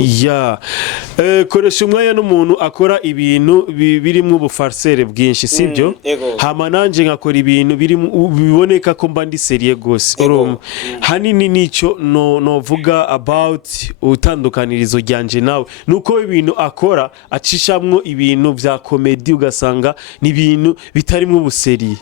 ya koreshumwanya n'umuntu akora ibintu birimo ubufarsere bwinshi sibyo hama nanje nkakora ibintu biboneka ko mba ndi serie gose urumva hanini nico no vuga about utandukanirizo ryanje nawe nuko ibintu akora acishamwo ibintu vya comedy ugasanga ni ibintu bitarimo ubuseri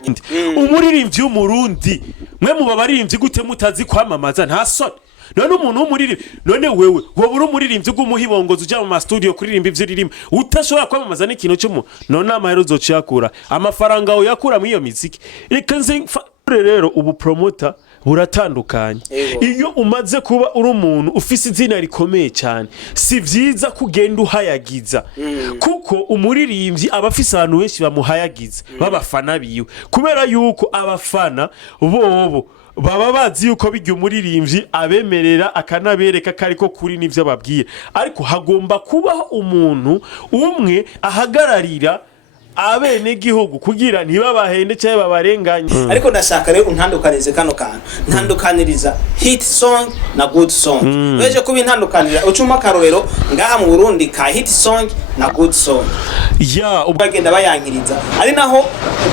umuririmbyi w'umurundi mwe mu babaririmbyi gute mutazi kwamamaza nta soni none umuntu w'umuririmbyi none wewe wobura umuririmbyi gumuhibongoza uja mu studio kuririmba ivyo ririmo utashobora kwamamaza n'ikintu cy'umu none amahero uzociyakura amafaranga aho yakura mu iyo muziki reka nze rero ubu promoter buratandukanye iyo umaze kuba uri umuntu ufise izina rikomeye cyane si vyiza kugenda uhayagiza kuko umuririmbyi abafise abantu benshi bamuhayagiza babafana biwe kubera yuko abafana bobo baba bazi yuko bijya umuririmbyi abemerera akanabereka kariko kuri nivyo babwiye ariko hagomba kubaho umuntu umwe ahagararira abene gihugu kugira ntibabahende cyaye babarenganye ariko ndashaka rero untandukanize kano kantu ntandukaniriza hit song na good song weje kuba intandukanira ucuma karorero ngaha mu Burundi ka hit song na good song ya ubagenda bayankiriza ari naho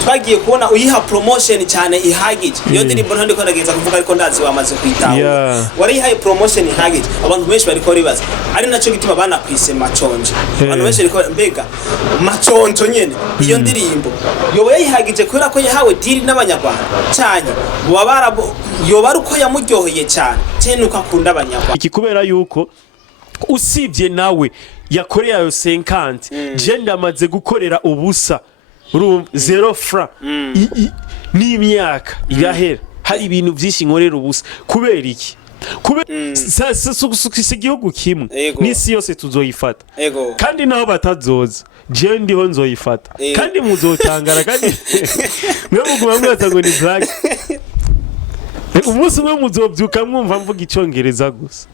twagiye kubona uyiha promotion cyane ihagije iyo ndirimbo ntandiko ndageza kuvuga ariko ndazi wamaze kwitaho wari ihaye promotion ihagije abantu benshi bari ko ribaza ari naco gituma bana kwise maconje abantu benshi bari ko mbega maconjo nyene iyo ndirimbo yoba yihagije kubera ko yahawe diri n'abanyarwanda cyane yoba ari uko yamuryoheye cyane cyane uko akunda abanyarwanda iki kubera yuko usibye nawe yakoreye ayo 50 je ndamaze gukorera ubusa zero fra n'imyaka irahera hari ibintu byinshi nkorera ubusa kubera iki si igihugu kimwe n'isi yose tuzoyifata kandi naho batazoza je ndiho nzoyifata kandi muzotangara kandi mwe muguma mwata ngo ni black umunsi umwe muzobyuka mwumva mvuga icyongereza gusa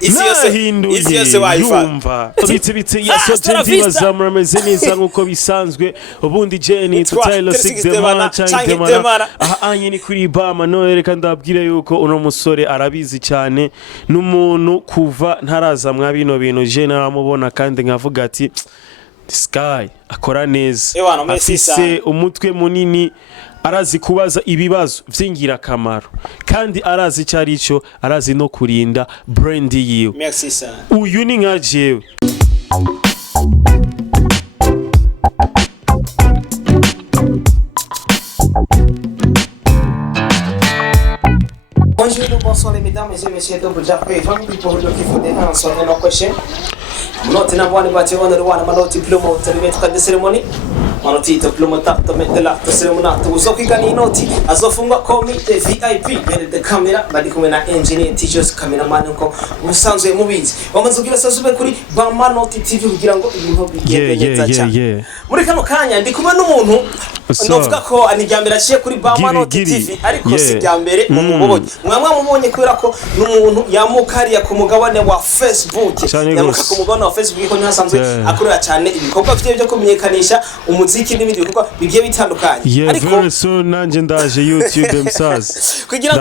isi yose wayumva bitse yasoje ndibaza murameze neza nkuko bisanzwe ubundi Jenny tutayilo 6 demana cyangwa demana anye ni kuri BAMANOTI reka ndabwire yuko uno musore arabizi cyane n'umuntu kuva ntaraza mwa bino bintu je naramubona kandi nkavuga ati Sky akora neza afise umutwe munini arazi kubaza ibibazo vyingira kamaro kandi arazi cyarico arazi no kurinda brand yiwe merci sana uyu ni nka jewe Bonjour, bonsoir les mesdames et messieurs, double jappé, famille pour le qui faut des answers et nos questions. Manoti na bwani bati wana manoti plumo tarimetuka de ceremony. Manoti to plumo tapto metela to ceremony to uzokwiga ni inoti azofungwa komite VIP bere de camera bari kumwe na engineer teachers cameraman ko usanzwe mubizi bamaze kugira sasube kuri BAMANOTI TV kugira ngo ibintu bigende neza cyane muri kano kanya ndi kumwe n'umuntu novuga ko anijyambere aciye kuri BAMANOTI TV ariko si jyambere mu mubonye mwamwe mubonye kubera ko n'umuntu yamukariya ku mugabane wa Facebook yamuka ku mugabane wa Facebook ko ntasanzwe akorera cyane ibikorwa byo kumenyekanisha umuziki n'ibindi bikorwa bigiye bitandukanye ariko so nanje ndaje YouTube msaza kugira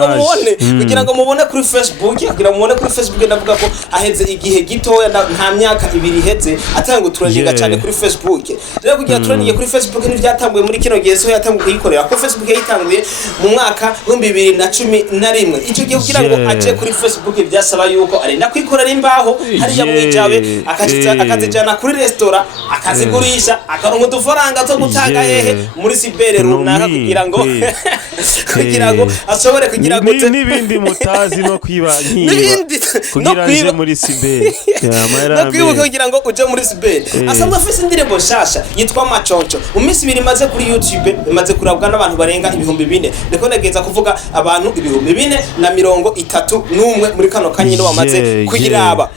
ngo mubone kuri Facebook kugira mubone kuri Facebook ndavuga ko aheze igihe gitoya nta myaka ibiri heze atanga trendinga cyane kuri Facebook rero kugira trendinga kuri Facebook n'ivyatanguye muri kino gihe so yatanguye kuyikorera ko Facebook yayitanguye mu mwaka 2011 icyo gihe kugira ngo aje kuri Facebook byasaba yuko arenda kwikorera imbaho hariya mwijabe akazijana kuri restaurant akazigurisha akaronka udufaranga zo gutanga hehe muri sibere runaka kugira ngo ashobore kugira ngo n'ibindi mutazi no kwibanyiba kugira nje muri sibere no kwibuka kugira ngo uje muri sibere asanzwe afise indirimbo shasha yitwa Maconco mu minsi ibiri maze kuri YouTube imaze kurabwa n'abantu barenga 4000 ndiko ndageza kuvuga abantu 4031 muri kano kanyine bamaze kuyiraba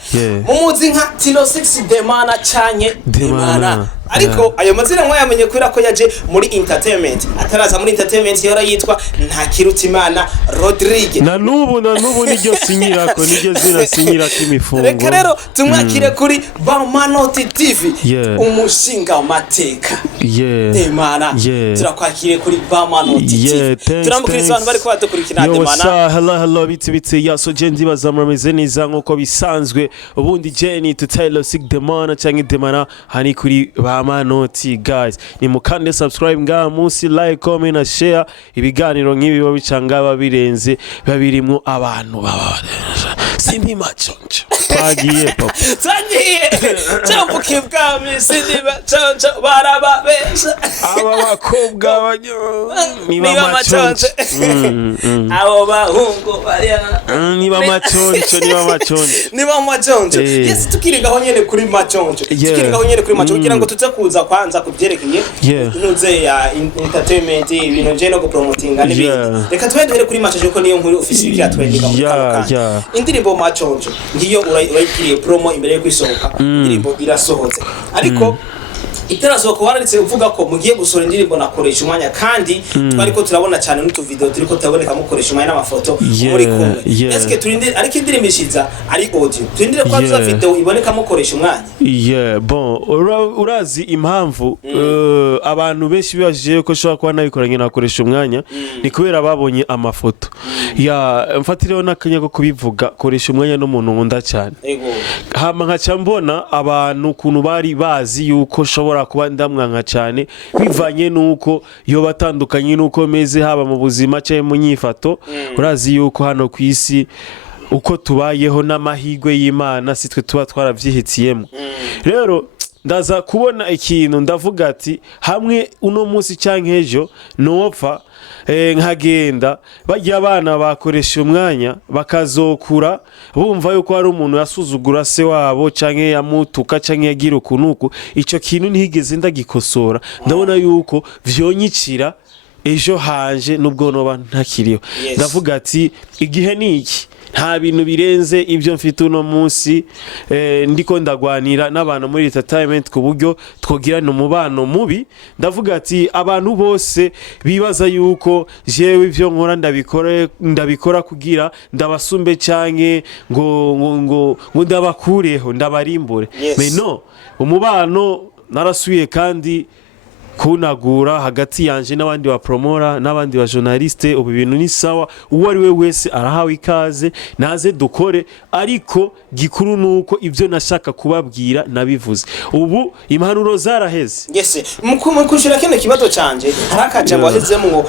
mu muzi nka Tilo 6 demana cyanye demana ariko ayo mazina mwayamenye kubera ko yaje muri entertainment ataraza muri entertainment yora yitwa Ntakirutimana Rodrigue na nubu niryo sinyirako niryo zina sinyirako imifungo reka rero tumwakire kuri BAMANOTI TV umushinga w'amateka Demana turakwakire kuri BAMANOTI TV turamukiriza abantu bari kwadukurikira Demana hello bitse yaso je ndibaza muramize neza nkuko bisanzwe ubundi Jenny to Taylor Sig Demana cyangwa Demana hani kuri BAMANOTI guys ni mukande subscribe nga munsi like comment na share ibiganiro nk'ibi bo bicanga babirenze babirimo abantu baba sindi machoncho twagiye papa twagiye cyambuke bwami sindi machoncho barababesha aba bakobwa banyo niba machoncho abo bahungu bariya niba machoncho yes tukirigaho nyene kuri machoncho kugira ngo tuze kuza kwanza kubyerekeye ntuze ya entertainment ibintu je no gupromotinga n'ibindi reka twendere kuri machoncho ko niyo nkuru official ya twendika mu kanaka indirimbo machoncho ngiyo urayikiriye promo imbere yo kwisohoka indirimbo irasohotse ariko itarasohoka waranditse uvuga ko mugiye gusora indirimbo na koreshumwanya kandi twariko turabona cyane n'utu video turiko turaboneka mu koreshumwanya n'amafoto muri kumwe eske turinde ariko indirimbo ishiza ari audio turindire kwa za video iboneka mu koreshumwanya bon urazi impamvu abantu benshi bibajije ko shobora kuba nabikoranye na koreshumwanya ni kubera babonye amafoto mfatireho nakanya ko kubivuga koreshumwanya n'umuntu nkunda cyane hama nkaca mbona abantu kuntu bari bazi yuko shobora kuba ndamwanka cyane bivanye nuko yo batandukanye nuko meze haba mu buzima cyane mu nyifato urazi yuko hano ku isi uko tubayeho n'amahigwe y'Imana sitwe tuba twaravyihitiyemo rero ndaza kubona ikintu ndavuga ati hamwe uno munsi cyangwa ejo nopfa nkagenda bajya abana bakoresha umwanya bakazokura bumva yuko hari umuntu yasuzugura se wabo canke yamutuka canke yagira ukunuku ico kintu ntigeze ndagikosora ndabona yuko vyonyicira ejo hanje nubwo noba ntakiriho ndavuga ati igihe niki nta bintu birenze ibyo mfite uno munsi ndiko ndagwanira n'abantu muri entertainment ku buryo twogirana umubano mubi ndavuga ati abantu bose bibaza yuko jewe ivyo nkora ndabikora kugira ndabasumbe canke ngo ndabakureho ndabarimbure mais no umubano narasuye kandi kunagura hagati yanje n'abandi ba promora n'abandi ba journaliste ubu bintu ni sawa uwo ari we wese arahawe ikaze naze dukore ariko gikuru nuko ivyo nashaka kubabwira nabivuze ubu impanuro zaraheze mukushira kene kibazo canje harakaje wahezemo ngo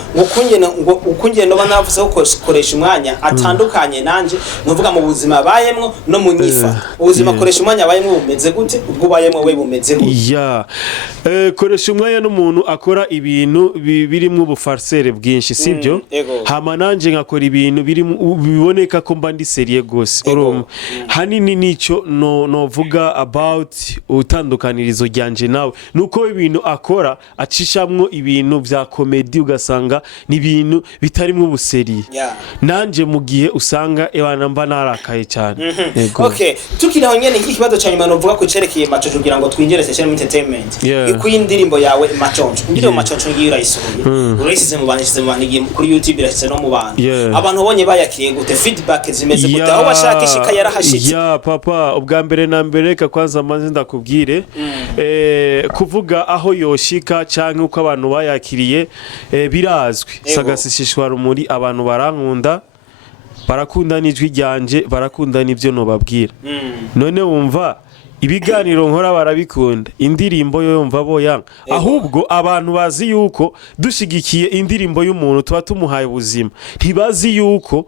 ukungene no banavuze ko koresha umwanya atandukanye nanje nuvuga mu buzima bayemwo no mu nyifa ubuzima koresha umwanya bayemwo bumeze gute ubwo bayemwo we bumeze gute koresha umwanya umuntu akora ibintu birimo ubufarsere bwinshi sibyo hama nanje ngakora ibintu biboneka ko mba ndi serie gose hanini nico novuga about utandukanirizo ryanje nawe nuko ibintu akora acishamwo ibintu vya comedy ugasanga ni ibintu bitarimo ubuseri nanje mu gihe usanga ebana mba narakaye cyane okay tukiraho nyene iki kibazo cyanyuma novuga ko cerekeye machoncho kugira ngo twingerese cyane mu entertainment ikuyindirimbo yawe machoncho ndirimbo machoncho ngiye urayisohoye urayisize mu bantu kuri YouTube irashitse no mu bantu abantu bonye bayakiye gute feedback zimeze gute aho bashaka ishika yarahashitse papa ubwa mbere na mbere ka kwanza manze ndakubwire kuvuga aho yoshika canke uko abantu bayakiriye birazwi sagasishishwa rumuri abantu barankunda barakunda n'ijwi ryanje barakunda n'ivyo no babwira none wumva ibiganiro nkora barabikunda indirimbo yo yumva boyanga ahubwo abantu bazi yuko dushigikiye indirimbo y'umuntu tuba tumuhaye ubuzima ntibazi yuko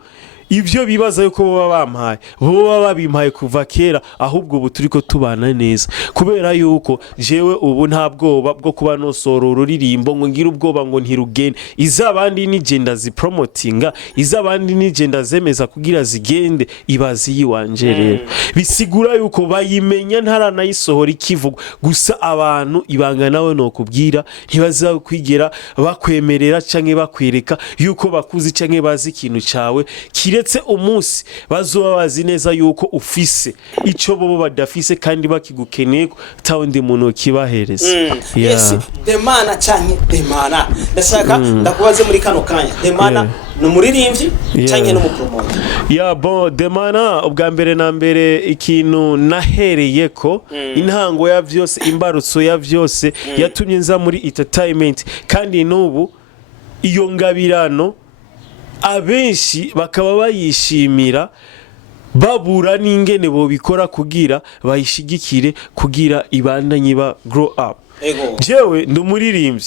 ivyo bibaza yuko baba bampaye baba babimpaye kuva kera ahubwo ubu turiko tubana neza kubera yuko jewe ubu nta bwoba bwo kuba nosora ururirimbo ngo ngira ubwoba ngo ntirugende izabandi nigenda zipromotinga izabandi nigenda zemeza kugira zigende ibazi yiwanje rero bisigura yuko bayimenya ntaranayisohora ikivuga gusa abantu ibanga nawe no kubwira ntibaza kwigera bakwemerera canke bakwereka yuko bakuzi canke bazi ikintu cawe kire ndetse umunsi bazoba bazi neza yuko ufise ico bobo badafise kandi bakigukeneye tawundi muntu kibahereza. Yes, Demana canke Demana ndashaka ndakubaze muri kano kanya Demana numuririmbyi canke n'umupromoter. Bon Demana ubwa mbere na mbere ikintu nahereyeko intango ya vyose imbarutso ya vyose yatumye nza muri entertainment kandi n'ubu iyo ngabirano abenshi bakaba bayishimira babura n'ingene bo bikora kugira bayishigikire kugira ibandanye ba grow up. Jewe ndumuririmbyi.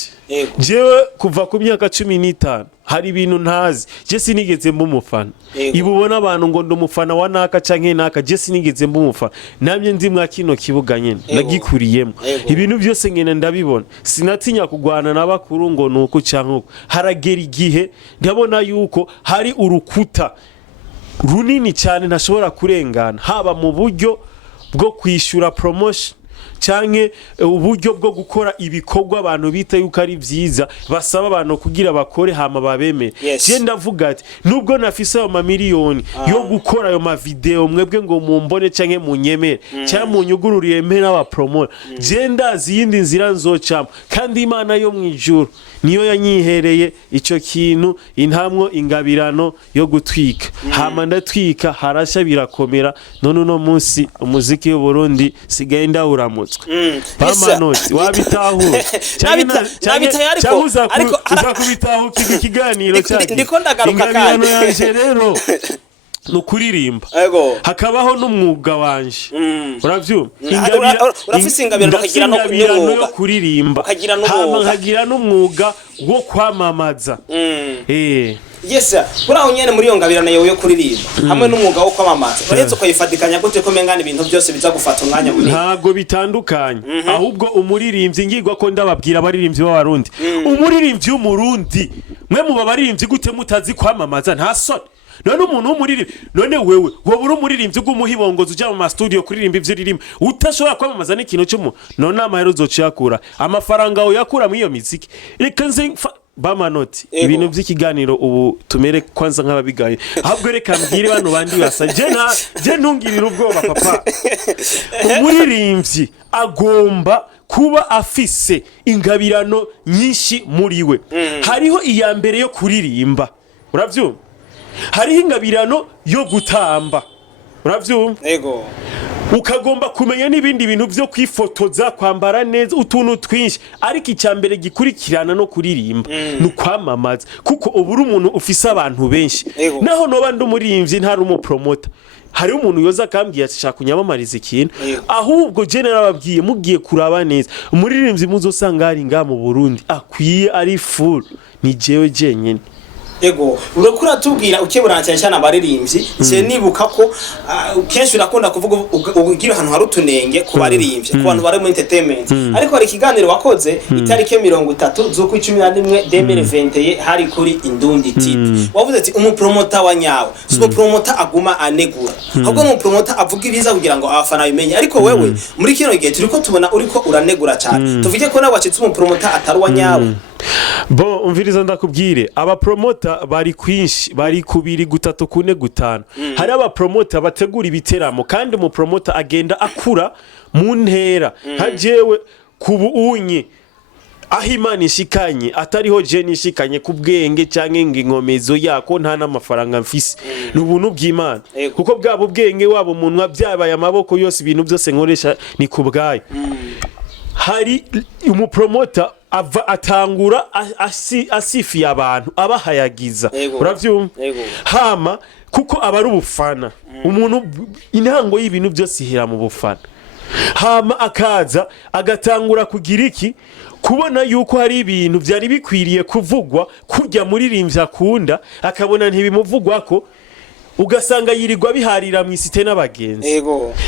Jewe kuva ku myaka 15 hari ibintu ntazi. Je sinigeze mbumufana. Ibubona abantu ngo ndumufana wa naka canke naka je sinigeze mbumufana. Namye ndi mwa kino kibuga nyene nagikuriyemo. Ibintu byose ngene ndabibona. Sinatinya kugwana n'abakuru ngo nuko canke haragera igihe ndabona yuko hari urukuta runini cyane ntashobora kurengana haba mu buryo bwo kwishura promotion canke uburyo bwo gukora ibikorwa abantu bita yuko ari vyiza basaba abantu kugira bakore hama babeme. Je ndavuga ati nubwo nafise ayo mamiliyoni yo gukora ayo ma video mwebwe ngo mumbone canke munyemere cyangwa munyugururiye mpera wa promote je ndazi yindi nzira nzocamo kandi Imana yo mwijuru niyo yanyihereye ico kintu intamwo ingabirano yo gutwika hama ndatwika harasha birakomera none no munsi umuziki w'u Burundi sigaye ndawuramutswe. Bamanoti wabitahura ariko kubitaho ikiganiro cyane ndiko ndagaruka kandi yanje rero no kuririmba hakabaho n'umwuga wanje uravyumva urafise ingabirano kagira no yo kuririmba hama nkagira n'umwuga wo kwamamaza. Yes, kuraho nyene muri yo ngabirano yawe yo kuririmba hamwe n'umwuga wo kwamamaza uretse ukayifatikanya gute ko mengana ibintu byose biza gufata umwanya munini. Ntago bitandukanye ahubwo umuririmbyi ngirwa ko ndababwira abaririmbyi b'abarundi umuririmbyi w'umurundi mwe mu babaririmbyi gute mutazi kwamamaza nta soni. None umuntu w'umuririmbyi none wewe wowe umuririmbyi gumuhibongoza uja mu studio kuririmba ivyo ririmo utashobora kwamamaza n'ikintu cy'umu none amahero uzociyakura amafaranga aho yakura muri iyo muziki reka nze Bamanoti ibintu by'ikiganiro ubu tumere kwanza nk'ababigaye ahubwo reka mbwire bano bandi basa je ntungirira ubwoba papa. Umuririmbyi agomba kuba afise ingabirano nyinshi muri we. Hariho iya mbere yo kuririmba uravyumva hariho ingabirano yo gutamba uravyumva ukagomba kumenya n'ibindi bintu byo kwifotoza kwambara neza utuntu twinshi ariko icyambere gikurikirana no kuririmba nukwamamaza kuko uburi umuntu ufise abantu benshi naho no bandi umuririmbyi ntari umupromoter hari umuntu yoza akambwiye ati shaka kunyamamariza ikintu ahubwo je narababwiye mugiye kuraba neza umuririmbyi muzosanga ari nga mu Burundi akwiye ari full ni jewe jenyene. Urakura tubwira ukeburancyane cyane abaririmbyi se nibuka ko kenshi urakunda kuvuga ugira ahantu hari utunenge ku baririmbyi ku bantu bari mu entertainment ariko hari ikiganiro wakoze itarike 30 z'uko 11 2020 hari kuri Indundi TV wavuze ati umupromoter wa nyawe umupromoter aguma anegura ahubwo umupromoter avuga ibiza kugira ngo abafana bimenye ariko wewe muri kino gihe turiko tubona uriko uranegura cyane tuvuge ko nawe wacitse umupromoter atari wa nyawe. Bon umviriza ndakubwire aba promoter bari kwinshi bari kubiri gutatu kune gutanu hari aba promoter bategura ibiteramo kandi mu promoter agenda akura mu ntera hajewe kubuunye aho Imana ishikanye atariho je nishikanye ku bwenge canke ingomezo yako nta n'amafaranga mfise n'ubuntu bw'Imana kuko bwabo bwenge wabo umuntu wabyabaye amaboko yose ibintu byose nkoresha ni kubgaye. Hari umupromoter atangura asifiye abantu abahayagiza uravyumva hama kuko abari ubufana umuntu intango y'ibintu byose ihera mu bufana hama akaza agatangura kugira iki kubona yuko hari ibintu byari bikwiriye kuvugwa kujya muririmbyi akunda akabona ntibimuvugwako ugasanga yirirwa biharira mu isite n'abagenzi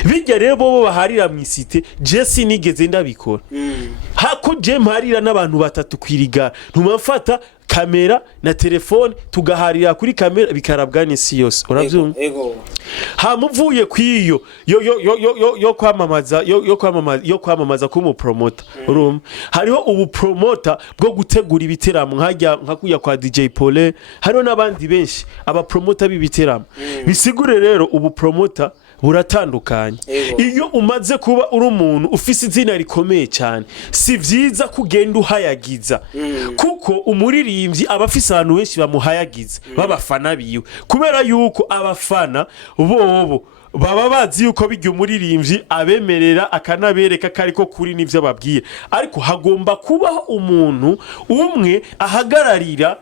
bijya rero bo baharira mu isite je sinigeze ndabikora hakuje mparira n'abantu batatu kwirigara ntumafata kamera na telefone tugaharira kuri kamera bikarabwa n'isi yose uravyumva hamuvuye kwiyo yo kwamamaza ko mu promoter urumva hariho ubu promoter bwo gutegura ibiteramo nka kuya kwa DJ Paulin hariho n'abandi benshi aba promoter b'ibiteramo bisigure rero ubu promoter buratandukanye iyo umaze kuba uri umuntu ufise izina rikomeye cyane si vyiza kugenda uhayagiza kuko umuririmbyi abafise abantu benshi bamuhayagiza babafana biwe kubera yuko abafana bobo baba bazi yuko bijya umuririmbyi abemerera akanabereka kariko kuri nivyo babwiye ariko hagomba kubaho umuntu umwe ahagararira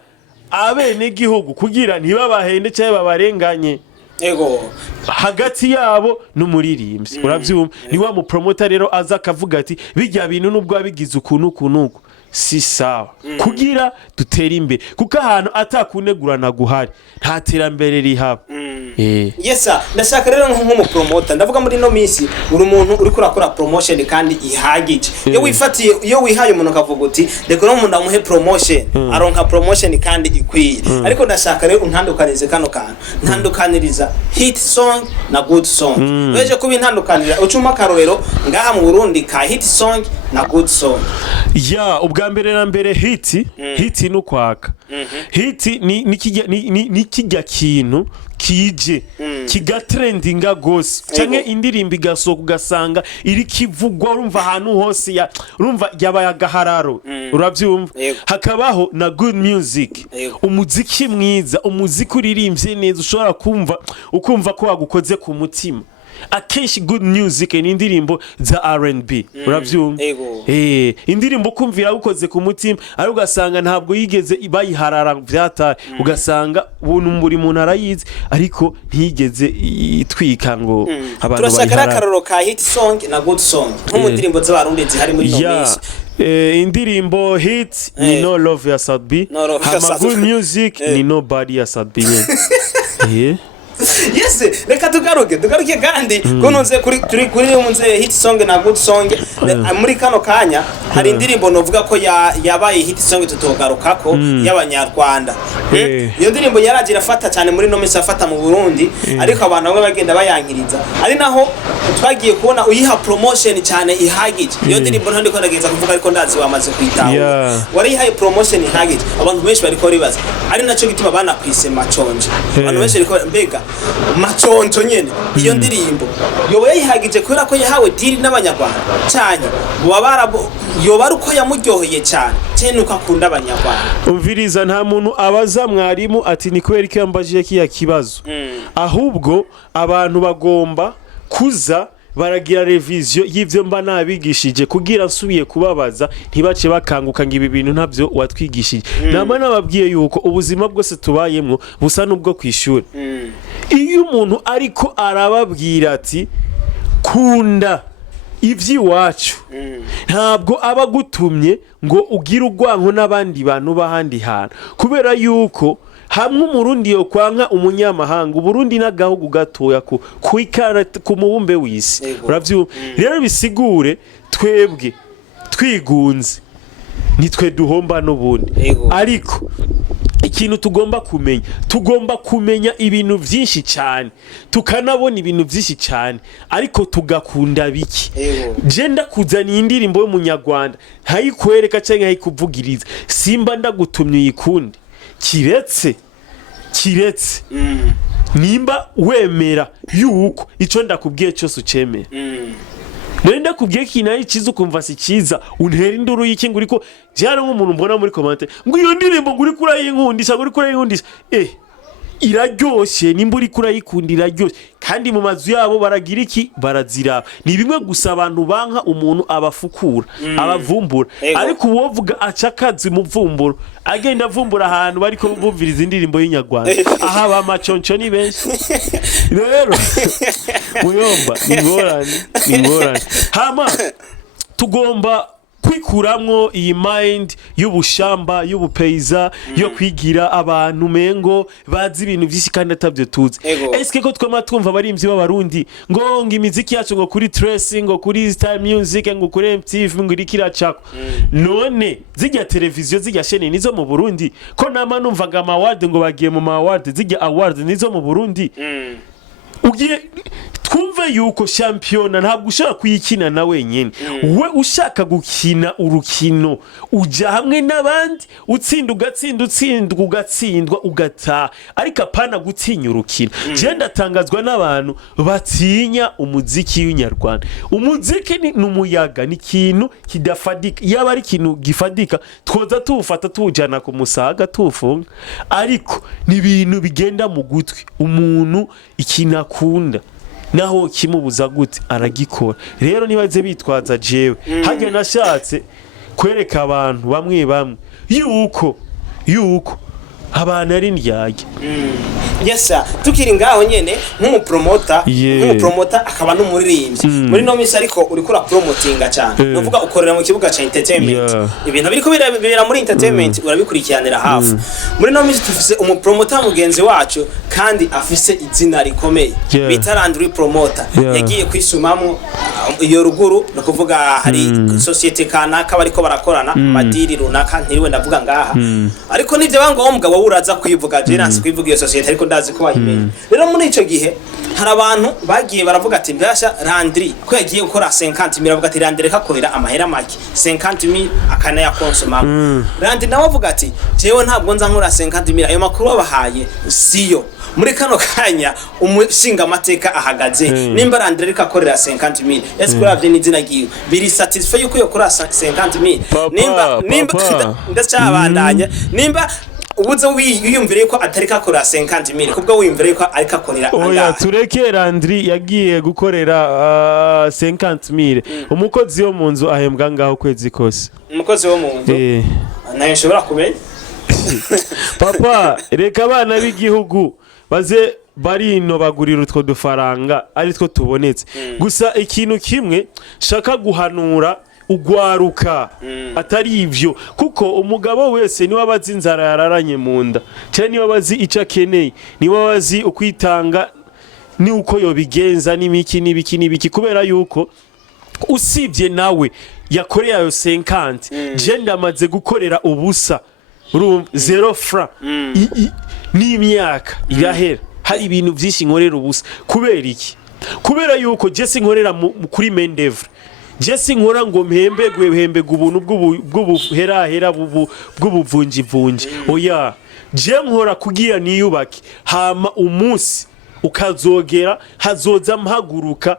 abene gihugu kugira ntibabahende cyangwa babarenganye hagati yabo n'umuririmbyi uravyumva ni wa mu promoter rero aza akavuga ati bijya bintu nubwo abigize ukuntu si sawa kugira dutera imbere kuko ahantu atakunegurana guhari nta terambere rihaba yesa ndashaka rero nk'umu promoter ndavuga muri no minsi uri umuntu uri kurakora promotion kandi ihagije iyo wifatiye iyo wihaye umuntu akavuga uti reka no muntu amuhe promotion aronka promotion kandi ikwiye ariko ndashaka rero untandukanize kano kantu ntandukaniriza hit song na good song weje kuba intandukanira ucuma karorero ngaha mu Burundi ka hit song na good song ubwa mbere na mbere hit no kwaka hit ni kijya kintu kije kigatrendinga gose canke indirimbo igasohoka ugasanga iri kivugwa urumva ahantu hose urumva yabaye agahararo uravyumva hakabaho na good music umuziki mwiza umuziki uririmbye neza ushobora ukumva ko wagukoze ku mutima akenshi good music ni indirimbo za R&B uravyumva indirimbo kumvira ukoze ku mutima ari ugasanga ntabwo yigeze bayiharara vyata ugasanga buntu buri muntu arayizi ariko ntiyigeze itwika ngo abantu turashaka akaroro ka hit song na good song nko mu ndirimbo z'abarundi zihari muri no minsi indirimbo hit ni no love ya Sadbi hama good music ni nobody ya Sadbi yes reka tugaruke kandi kunonze kuri munze hit song na good song muri kano kanya hari indirimbo novuga ko yabaye hit song tutogarukako y'abanyarwanda iyo ndirimbo yaragira fata cyane muri no minsi afata mu Burundi ariko abantu bamwe bagenda bayankiriza ari naho twagiye kubona uyiha promotion cyane ihagije iyo ndirimbo ntandi ko ndageza kuvuga ariko ndazi wamaze kwitaho wari ihaye promotion ihagije abantu benshi bari ko ribaza ari naco gituma bana kwise maconje abantu benshi bari ko mbega maconjo nyene iyo ndirimbo yoba yihagije kubera ko yahawe diri n'abanyarwanda cyane yoba uko yamuryoheye cyane cyane uko akunda abanyarwanda umviriza nta muntu abaza mwarimu ati ni kubera ko yambajije kiya kibazo ahubwo abantu bagomba kuza baragira revision y'ivyo mba nabigishije kugira nsubiye kubabaza ntibace bakanguka ngo ibi bintu ntavyo watwigishije nama nababwiye yuko ubuzima bwose tubayemwo busa nubwo kwishura iyo umuntu ariko arababwira ati kunda ivy'iwacu ntabwo aba gutumye ngo ugire urwanko n'abandi bantu bahandi hantu kubera yuko hamwe umurundi yo kwanka umunyamahanga Burundi n'agahugu gatoya ku mubumbe w'isi uravyumva rero bisigure twebwe twigunze nitwe duhomba n'ubundi ariko ikintu tugomba kumenya ibintu byinshi cyane tukanabona ibintu byinshi cyane ariko tugakunda biki je ndakuzaniye indirimbo y'umunyarwanda ntayikwereka cyangwa ntayikuvugiriza simba ndagutumye uyikundi kiretse nimba wemera yuko ico ndakubwiye cyose ucemera nenda kubwiye kinari ciza ukumva si ciza untera induru y'iki ngo uriko jana nk'umuntu mbona muri commentaire ngo iyo ndirimbo ngo uriko urayinkundisha iraryoshe nimba uri kurayikundira iraryoshe kandi mu mazu yabo baragira iki barazira ni bimwe gusa abantu banka umuntu abafukura abavumbura ariko uwovuga acakazi muvumburo agenda avumbura ahantu bariko bumviriza indirimbo y'inyarwanda aha ba maconco ni benshi rero muyomba ingorane hama tugomba kwikuramwo iyi mind y'ubushamba y'ubupeiza yo kwigira abantu mengo bazi ibintu byinshi kandi atavyo tuzi. Eske ko twama twumva abarimvyi b'abarundi ngo imiziki yacu ngo kuri Tracy ngo kuri Star Music ngo kuri MTV ngo irikira cako. None zijya televiziyo zijya shene nizo mu Burundi ko nama numvaga ama award ngo bagiye mu award zijya award nizo mu Burundi. Ugiye twumve yuko championa ntabwo ushaka kuyikina na wenyine. We ushaka gukina urukino uja hamwe n'abandi utsinda ugatsindwa ugataha ariko apana gutinya urukino. Je ndatangazwa n'abantu batinya umuziki w'inyarwanda. Umuziki ni umuyaga, ni ikintu kidafadika. Yaba ari ikintu gifadika twoza tuwufata tuwujana ku musaga tuwufunga, ariko ni ibintu bigenda mu gutwi. Umuntu ikintu akunda naho kimubuza gute aragikora. Rero nibaze bitwaza jewe hajya nashatse kwereka abantu bamwe yuko abantu ari ndyage. Yes sir, tukiri ngaho nyene nk'umupromota akaba n'umuririmbyi muri no misi ariko uriko ura promotinga cyane novuga ukorera mu kibuga ca entertainment. Ibintu biriko birabera muri entertainment urabikurikiranira hafu. Muri no misi tufise umupromota mugenzi wacu kandi afise izina rikomeye bita landry promoter. Yagiye kwisumamwo iyo ruguru no kuvuga hari societe kanaka bariko barakorana madiri runaka ntiriwe ndavuga ngaha, ariko nivyo bangombwa wowe uraza kwivuga Jenasi kwivuga iyo societe ariko ndazi ko wayimenye. Rero muri ico gihe hari abantu bagiye baravuga ati mbasha Landry ko yagiye gukora 50,000 avuga ati Landry kakorera amahera make 50,000 akana ya konsoma. Landry nawe avuga ati jewe ntabwo nza nkora 50,000 ayo makuru abahaye siyo. Muri kano kanya umushinga amateka ahagaze nimba Landry kakorera 50,000 ese kuravye n'izina giwe biri satisfait yuko yakora 50,000 nimba ndacabandanya nimba ubuze wiyumvire ko atari kakora 50,000 kubwo wiyumvire ko ari kakorera anga. Oya tureke Landry yagiye gukorera 50,000 umukozi wo mu nzu ahembwa ngaho kwezi kose. Umukozi wo mu nzu nayo nshobora kumenya. Papa reka abana b'igihugu baze barino bagurira utwo dufaranga ari two tubonetse. Gusa ikintu kimwe shaka guhanura ugwaruka atari ivyo kuko umugabo wese niwe abazi inzara yararanye mu nda cyane niwe abazi ico akeneye niwe abazi ukwitanga ni uko yobigenza n'ibiki kubera yuko usibye nawe yakoreye ayo 50 je ndamaze gukorera ubusa zero franc n'imyaka irahera hari ibintu byinshi nkorera ubusa kubera iki kubera yuko je sinkorera kuri mendevre Jesse nkora ngo mpembegwe ubuntu bw'ubuherahera bw'ubuvunji. Oya je nkora kugira niyubake hama umunsi ukazogera hazoza mpaguruka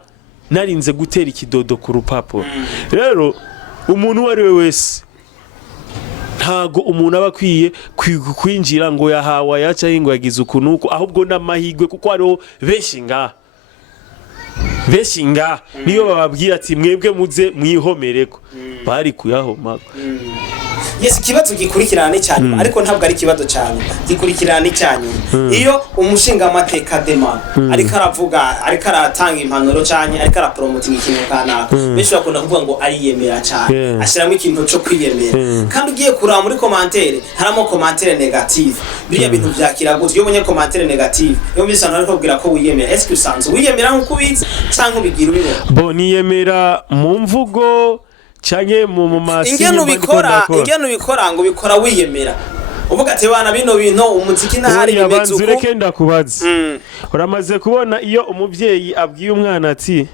narinze gutera ikidodo ku rupapuro. Rero umuntu wari we wese ntago umuntu aba kwiye kwinjira ngo yahawa yaca ngo yagize ukunuko ahubwo n'amahigwe kuko ariho beshinga niyo bababwira ati mwebwe muze mwihomereko bari kuyahomako. Yes, kibazo gikurikirana cyane ariko ntabwo ari kibazo cyane gikurikirana cyane iyo umushinga amateka demana ariko aravuga ariko aratanga impanuro cyane ariko arapromoting ikintu kanaka benshi bakunda kuvuga ngo ariyemera cyane ashiramo ikintu cyo kwiyemera kandi ugiye kuraba muri commentaire haramo commentaire negative biriya bintu byakira gutyo iyo ubonye commentaire negative iyo bisana ariko kubwira ko wiyemera est-ce que usanzwe wiyemera nkuko ubizi cyangwa ubigira ubibona bo niyemera mu mvugo cyanye mu masi ingeno bikora ngo bikora wiyemera uvuga ati bana bino bintu umuziki ntahari bimeze uko ureke ndakubaza uramaze kubona iyo umuvyeyi abwiye umwana ati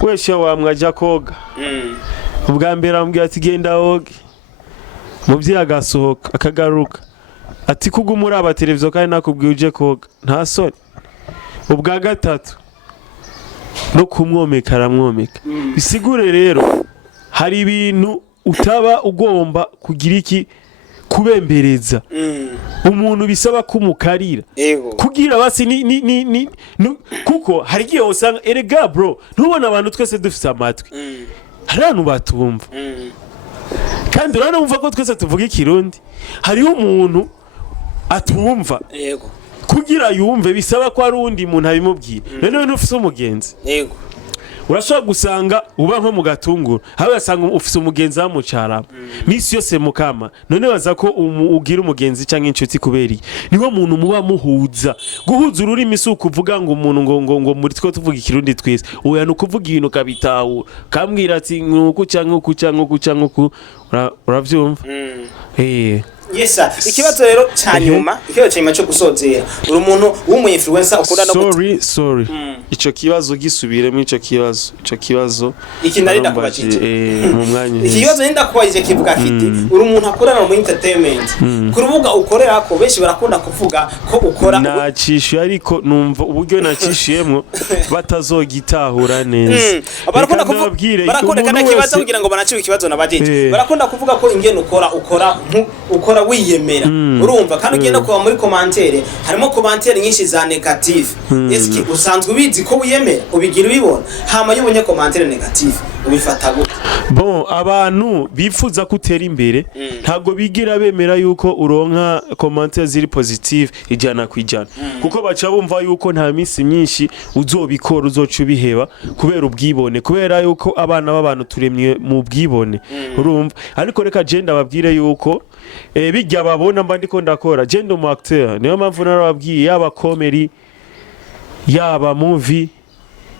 wesha wamwaja koga ubwa mbere ambwiye ati genda oge umuvyeyi agasohoka akagaruka ati kugumura aba televiziyo kandi nakubwiye uje koga nta soni ubwa gatatu no kumwomeka aramwomeka bisigure rero hari ibintu utaba ugomba kugira iki kubembereza umuntu bisaba kumukarira kugira basi kuko hari giye usanga erega bro ntubona abantu twese dufite amatwi hari abantu batumva kandi uranumva ko twese tuvuga ikirundi hariho umuntu atumva kugira yumve bisaba ko ari undi muntu abimubwira rero ufite umugenzi urashobora gusanga uba nko mu gatunguru hawe gasanga ufise umugenzi wamucaraba misi yose mukama none baza ko ugira umugenzi canke inshuti kuberi niwo muntu muba muhuza guhuza ururimi si ukuvuga ngo umuntu ngo muri two tuvuga ikirundi twese oya no kuvuga ibintu kabitaho kambwira ati nkuko canke uravyumva Yesa, ikibazo rero cyanyuma, ikibazo cyanyuma cyo gusozera. Uri umuntu w'umu-influencer ukunda no Sorry. Ico kibazo gisubiremo ico kibazo. Iki nari ndakubajije. Mu mwanya. Ikibazo nenda kubajije kivuga kiti, uri umuntu akorana mu entertainment. Ku rubuga ukorera ko benshi barakunda kuvuga ko ukora nacishuye ariko numva uburyo nacishiyemo batazogitahura neza. Barakunda kuvuga barakunda kana kibazo kugira ngo banaciwe ikibazo nabajije. Barakunda kuvuga ko ingene ukora wiyemera urumva kandi ugenda kuba muri commentaire harimo commentaire nyinshi za negative eski usanzwe ubizi ko wiyemera ubigira ubibona hama y'ubunye commentaire negative ubifata gute bon abantu bifuza kutera imbere ntago bigira bemera yuko uronka commentaire ziri positive ijana kwijana kuko baca bumva yuko nta misi myinshi uzobikora uzoca ubiheba kubera ubwibone kubera yuko abana b'abantu turemye mu bwibone urumva ariko reka genda babwire yuko bijya babona mba ndiko ndakora genda mu acteur niyo mpamvu narababwiye yaba comedy yaba movie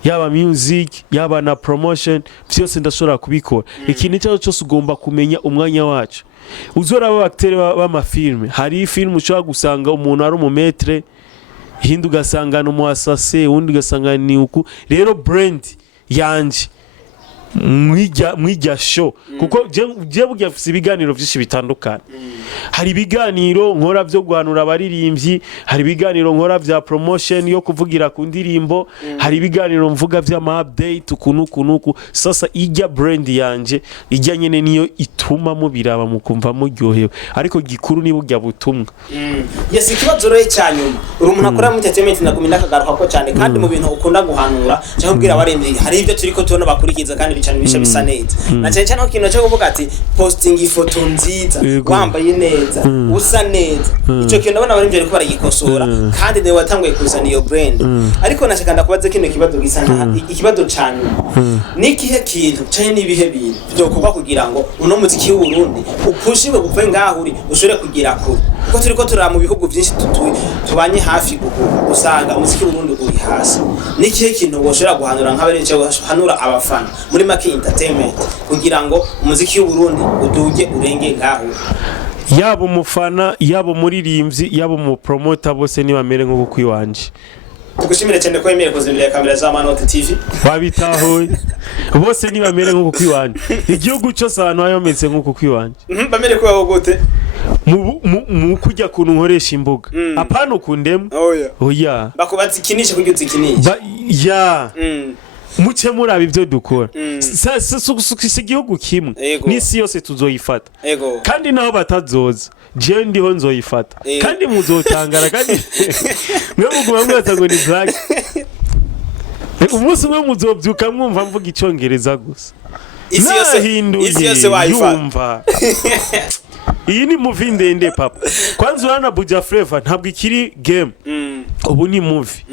yaba music yaba na promotion byose ndashobora kubikora ikintu cyacho cyose ugomba kumenya umwanya wacu uzora abacteur b'amafilme hari film ushobora gusanga umuntu ari umumetre hindi ugasanga no mu assassin undi ugasanga ni uku rero brand yanje mwijya show kuko je bugiye ibiganiro byinshi bitandukanye hari ibiganiro nkora byo guhanura abaririmbyi hari ibiganiro nkora bya promotion yo kuvugira ku ndirimbo hari ibiganiro mvuga bya ma update kunuku sasa ijya brand yanje ijya nyene niyo ituma mubiraba mukumva muryohewe ariko gikuru ni bujya butumwa yes ikibazo rero cyanyuma uri umuntu akora mu entertainment naguminda kagaruka ko cyane kandi mu bintu ukunda guhanura cyangwa kubwira abaririmbyi hari ibyo turiko tubona bakurikiza kandi bicana bisha bisa neza na cyane cyane kintu cyo kuvuga ati posting ifoto nziza wambaye neza usa neza ico kintu ndabona bari mbere ko baragikosora kandi ne watanguye kuzana iyo brand ariko nashaka ndakubaza kino kibazo gisa ikibazo cyane nikihe kintu cyane nibihe bintu byo kuba kugira ngo uno muziki w'u Burundi upushiwe gupfa ngahuri ushore kugira kure kuko turiko turara mu bihugu byinshi tubanye hafi guko usanga umuziki w'u Burundi uri hasi nikihe kintu woshora guhanura nk'abarenje hanura abafana muri make entertainment kugira ngo umuziki w'u Burundi uduge urenge ngaho yabo umufana yabo muririmbyi yabo mu promoter bose ni bamere nko kwiwanje tugushimire cyane ko yemeye kuzimbira kamera za Manoti TV babitahoye bose ni bamere nko kwiwanje igihugu cyose abantu ayometse nko kwiwanje bamere ko babo gute mu kujya kuntu nkoresha imbuga apana ukundemo oya bakubaza ikinishe kujya uzikinisha ya muce murabe ibyo dukora si igihugu kimwe n'isi yose tuzoyifata kandi naho batazoza je ndiho nzoyifata kandi muzotangara kandi mwe muguma mwata ngo ni black umunsi umwe muzobyuka mwumva mvuga icyongereza gusa isi yose wayumva iyi ni movie ndende papa kwanza urana Buja Flavor ntabwo ikiri game ubu ni movie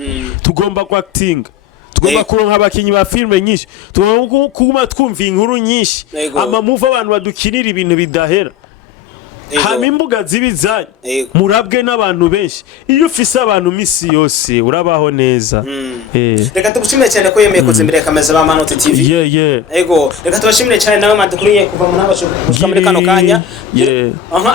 tugomba ku acting tugomba kuronka abakinyi ba filme nyinshi tugomba kuma twumva inkuru nyinshi ama move abantu badukinira ibintu bidahera hama imbuga zibizanye murabwe n'abantu benshi iyo ufise abantu misi yose urabaho neza reka tugushimire cyane ko yemeye kuzimbira kameza ba Manoti TV ego reka tubashimire cyane nawe madukuriye kuva mu nabasho muri kano kanya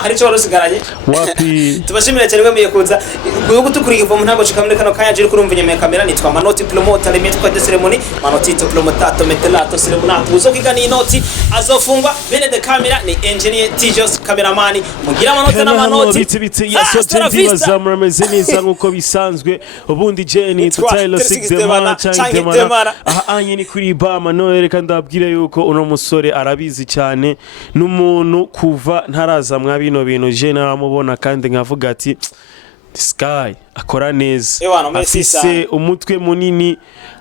hari cyo warusigaranye wapi tubashimire cyane wemeye kuza kuyo gutukuriye kuva mu nabasho muri kano kanya je kurumva nyemeye kamera nitwa Manoti promoter limit kwa ceremony Manoti to promoter metelato ceremony uzo kigana inoti azofungwa bene de camera ni engineer Tijos cameraman mugira amanota n'amanoti bitse yasoje ndibaza murameze neza nkuko bisanzwe ubundi Jenny tutayilo 6 demana cyangwa demana anye ni kuri BAMANOTI reka ndabwire yuko uno musore arabizi cyane n'umuntu kuva ntaraza mwa bino bintu je naramubona kandi nkavuga ati this guy akora neza afise umutwe munini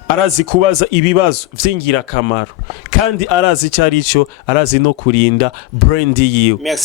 arazi kubaza ibibazo vyingira kamaro kandi arazi cyarico arazi no kurinda brand yiwe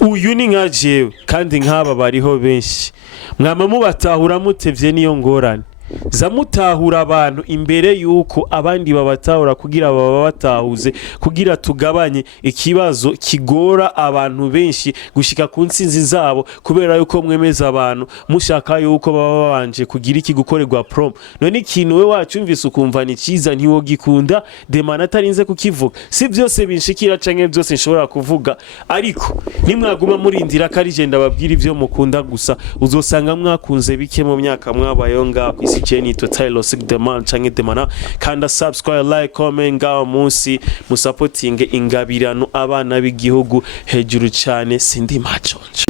uyu ni nkajewe kandi nkaba bariho benshi mwama mubatahura mutevye niyo ngorane zamutahura abantu imbere yuko abandi babatahura kugira baba batahuze kugira tugabanye ikibazo kigora abantu benshi gushika ku nsinzi zabo kubera yuko mwemeza abantu mushaka yuko baba babanje kugira iki gukorerwa prom none ikintu we wacumvise ukumva ni ciza ntiwo gikunda demana atarinze kukivuga si byose binshikira canke byose nshobora kuvuga ariko nimwaguma murindira kari je ndababwira ivyo mukunda gusa uzosanga mwakunze bike mu myaka mwabayo nga kwisi Jenny to Tyler Sig Demana canke Demana kanda subscribe like comment ngaho munsi musupporting ingabirano abana b'igihugu hejuru cyane sindi maconje